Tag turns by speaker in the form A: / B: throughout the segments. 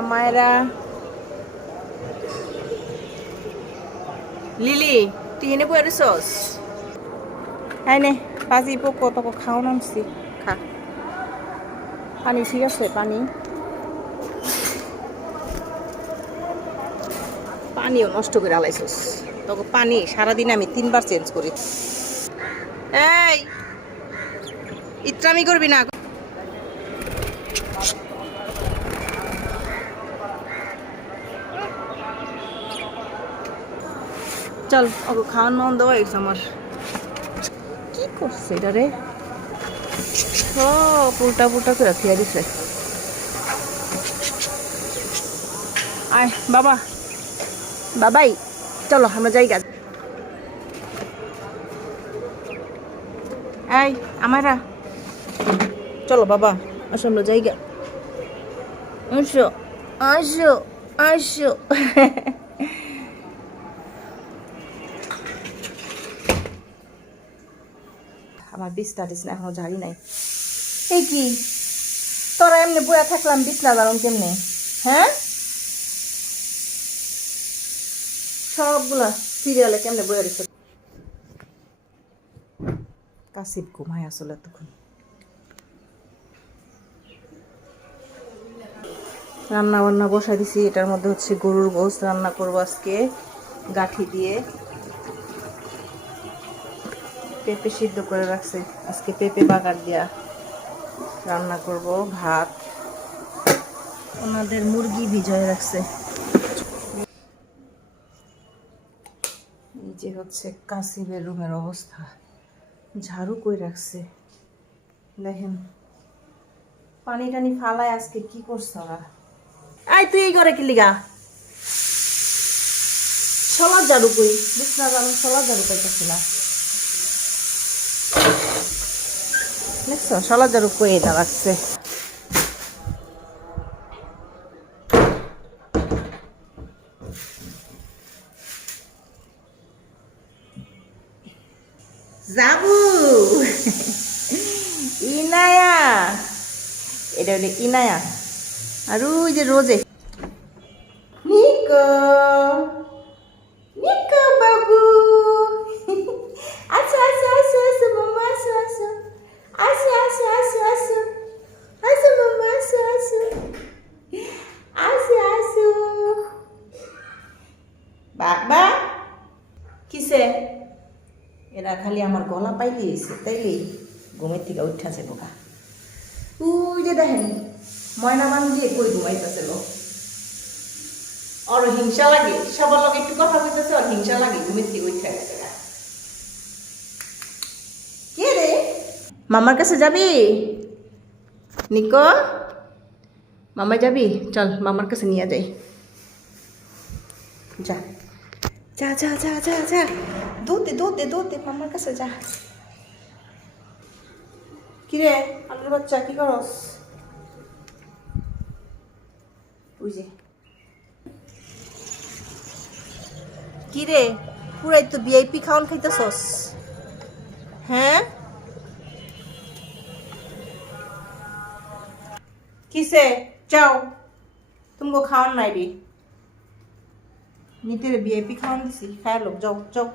A: Amayra lily তুই এনে বই সস হ্যাঁ নে পাজি পোকো তোকে খাও নামছি খা পানি ঠিক আছে পানি পানিও নষ্ট করে আলাইছিস তোকে পানি সারাদিন আমি তিনবার চেঞ্জ করি এই ইত্রামি করবি না চল ওকে খাওয়ান মন দেওয়া গেছে আমার। কি করছে এটা রে? সব পুল্টা করে ফিরে দিছে। আয়, বাবা। বাবাই, চলো, আমরা যাই গাছ এই, আমারা। চলো, বাবা, আসো, আমরা যাই গা। আসো আসো আসো। আমার বিছনা টিছনা এখনও ঝাড়ি নাই। এই কি? তোরা এমনি বয়া থাকলাম বিছনা ঝাড়ুন কেমনে? হ্যাঁ? সবগুলা সিরিয়ালে কেমনে বয়া রেখে কাশিব ঘুমায় আসলে তখন রান্না বান্না বসাই দিছি, এটার মধ্যে হচ্ছে গরুর গোস্ত রান্না করব আজকে, গাঠি দিয়ে। পেঁপে সিদ্ধ করে রাখছে। আজকে পেঁপে বাগার দিয়া রান্না করব ভাত। ওনাদের মুরগি ভিজায় রাখছে। এই যে হচ্ছে কাসিবের রুমের অবস্থা। ঝাড়ু কই রাখছে? দেখেন। পানি টানি ফালায় আজকে কি করছে ওরা? আই তুই এই করে কি লিগা? সলার ঝাড়ু কই? বিছনা ঝাড়ু সলার ঝাড়ু পাইতেছি না দেখছ? কই না রাখছে যাবু ইনায়া! এটা হলে ইনায়া। আর ওই যে রোজে। নিকো বাবু আসো আসো আসো আসো মামা আসো আসো আসো আসো আসো আসো আসো মামা আসো আসো আসো আসো বাবা কিসে এরা খালি আমার গলা পাইলে হয়েছে তাইলে ঘুমের থেকে উঠাছে বোকা ওই যে দেখেন, ময়না মান দিয়ে কই ঘুমাইতেছে লোক ওর হিংসা লাগে, সবার লগে একটু কথা বলতেছে ওর হিংসা লাগে ঘুমের থেকে উঠে গেছে গা। মামার কাছে যাবি? নিকো? মামা যাবি? চল, মামার কাছে নিয়ে যাই। যা। যা যা যা যা যা। দুধ দে দুধ দে দুধ দে মামার কাছে যা। কিরে, আলুর বাচ্চা, কি করস? যে। কিরে, পুরাই তো ভিআইপি খাওয়ান খাইতেছস। হ্যাঁ? কিসে? যাও। তুমি খাওয়ান নাই রে। নিতে ভিআইপি খাওয়ান দিছি, খায় লোক, যাও যাও।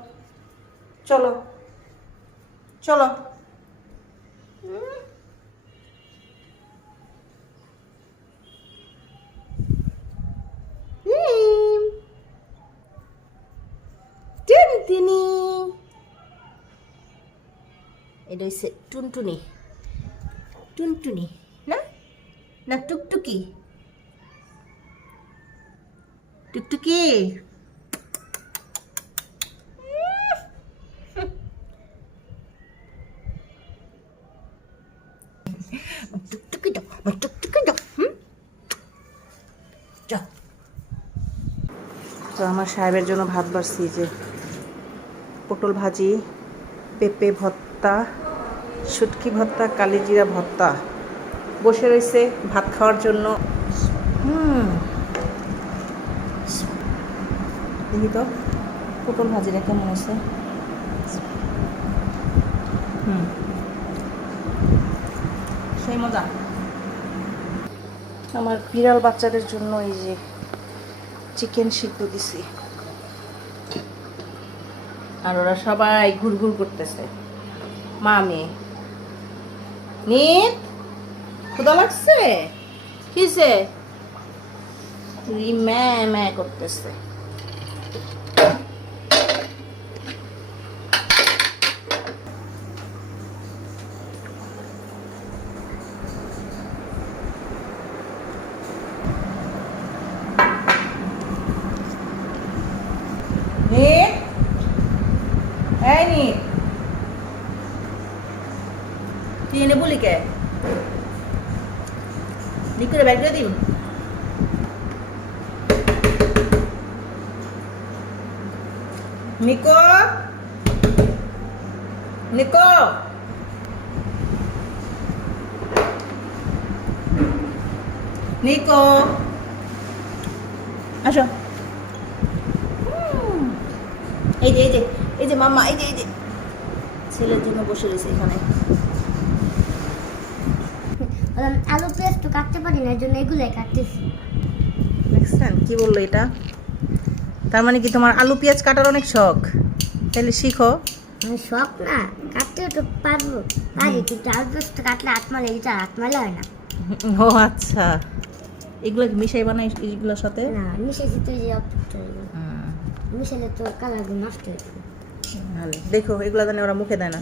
A: চলো চলো। টিনটিনি এটা হচ্ছে টুনটুনি। টুনটুনি, না? না, টুকটুকি। টুকটুকি দাও আমার টুকটুকি দাও হুম যাও তো আমার সাহেবের জন্য ভাত বাড়ছি যে। পটল ভাজি, পেঁপে ভর্তা, শুটকি ভর্তা, কালিজিরা ভর্তা। বসে রয়েছে ভাত খাওয়ার জন্য। হুম। দেখি তো, পটল ভাজিটা কেমন আছে সেই মজা। আমার বিড়াল বাচ্চাদের জন্য এই যে চিকেন সিদ্ধ দিছি। আর ওরা সবাই ঘুর ঘুর করতেছে। মা, মেয়ে। নিত ক্ষুদা লাগছে? কিসে ম্যা ম্যা করতেছে নিত এই নিত তুই এনে বলি কে নি করে করে দিন নিকো? নিকো? নিকো? আসো। এই যে এই যে। এই যে মামা এই যে এই যে। ছেলের জন্য বসে রয়েছে এখানে।
B: আলু পেঁয়াজ তো কাটতে পারি না এই জন্য এগুলাই কাটতেছি।
A: দেখছেন কি বলল এটা? তার মানে কি তোমার আলু পেঁয়াজ কাটার অনেক শখ? তাহলে শিখো।
B: মানে শখ না কাটতেও তো পারব। পারি কিন্তু আলু তো কাটলে হাত মালে এটা হাত মালে হয় না।
A: ও আচ্ছা। এগুলো মিশাই বানাই এগুলোর সাথে?
B: না মিশাইছি তুই যে মিশালে তো কালারগুলো নষ্ট হয়ে যাবে।
A: ভালো। দেখো এগুলো জানি ওরা মুখে দেয় না